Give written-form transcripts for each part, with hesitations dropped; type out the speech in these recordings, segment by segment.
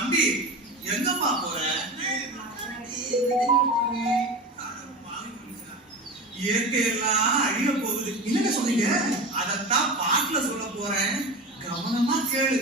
தம்பி எங்கம்மா போற? இயற்கையெல்லாம் அழிய போகுது. என்னங்க சொல்றீங்க? அதத்தான் பாட்டுல சொல்ல போறேன், கவனமா கேளு.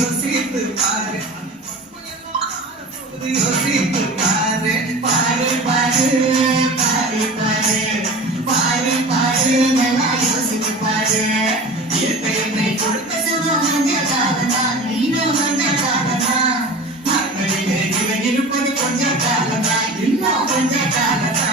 யோசித்து பாரு, யோசித்து பாரு, பாரு பாரு பாரு பாரு பாரு பாரு நல்லா யோசித்து பாரு. என்னை கொடுத்த சுகம் கொஞ்ச காலம்தான், இன்னும் கொஞ்ச காலம்தான். மகளிரே இருப்பது கொஞ்ச காலம்தான், இன்னும் கொஞ்ச காலம்தான்.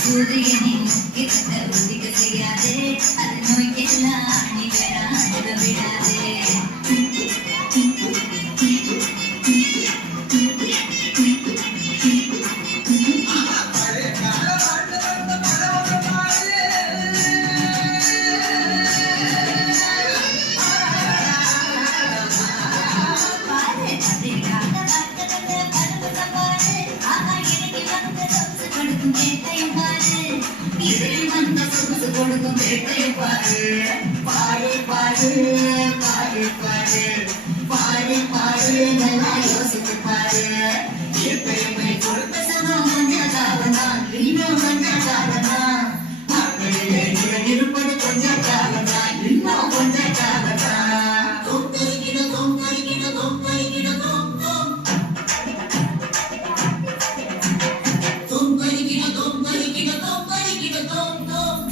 சூரியனின் கிட்ட உதிக்க செய்யாதே, அது நோய்க்கெல்லாம் அணி வேணாட விடாதே. கொடுக்கும் வேட்டை பாரு, பாரு பாரு பாரு பாரு பாரு பாரு நல்லா யோசித்து பாரு. எப்பயுமே கொடுத்த சுகம் கொஞ்ச காலம்தான், இன்னும் கொஞ்ச காலம்தான். மகளிரே இருப்பது கொஞ்ச காலம்தான், இன்னும் கொஞ்ச காலம்தான். தொங்கரிக்கிட தொங்கரிக்கிட தொங்கரிக்கிட தொங்கும், தொங்கரிக்கிட தொங்கரிக்கிட தொங்கரிக்கிட தொங்கும்.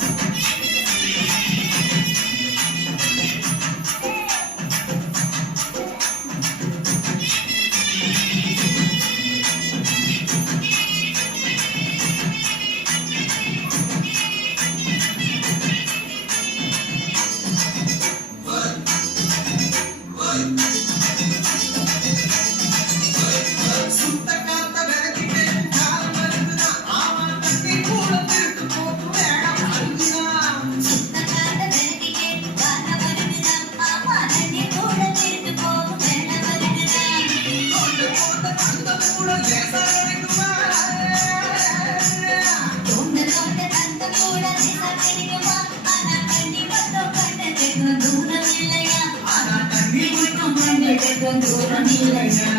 தூரம் இல்லையா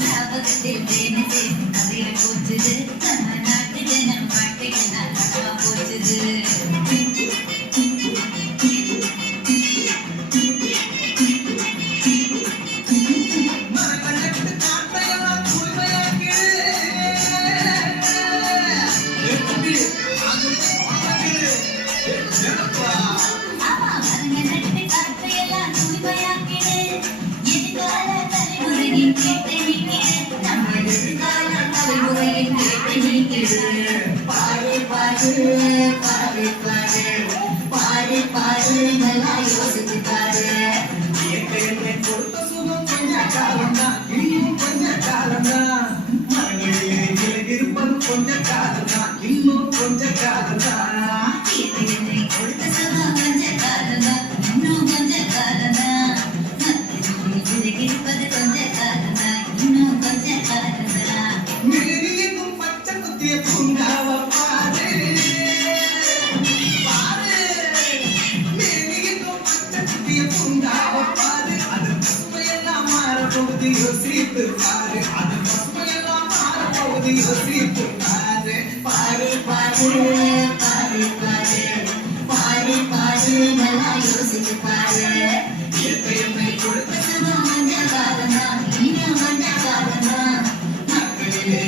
ஞாபகத்தில் தேனதே அதிர போச்சுது, நம்ம நாட்டு ஜனம் பாட்டையெல்லாம் கடவா போச்சுது. ஆமா மரங்க நட்டு காற்றையெல்லாம் யோசிச்சு பாரு. இயற்கை என்னை கொடுத்த சுகம் கொஞ்ச காலம்தான், இன்னும் கொஞ்ச காலம்தான். மரங்களில் இருப்பது கொஞ்ச காலம்தான், இன்னும் கொஞ்ச காலம்தான். இயற்கை என்னை கொடுத்த சுகம் கொஞ்ச காலம்தான், இன்னும் கொஞ்ச காலம்தான். மரங்களில் இருப்பது கொஞ்ச காலம்தான், இன்னும் கொஞ்ச காலம்தான். மேரியும் பச்சை குத்திய பூங்காவ பாரு பாரு. மேரியும் பச்சை குத்திய பூங்காவ பாரு. அது பசுமையெல்லாம் மாறப்போகுது, யோசித்து பாரு. அது பசுமையெல்லாம் மாறப்போகுது, யோசித்து பாரு. பாரு பாரு பாரு பாரு பாரு பாரு நல்லா யோசிச்சு பாரு. இயற்கை என்னை கொடுத்த சுகம் கொஞ்ச காலம்தான், இன்னும் கொஞ்ச காலம்தான். நாட்களிலே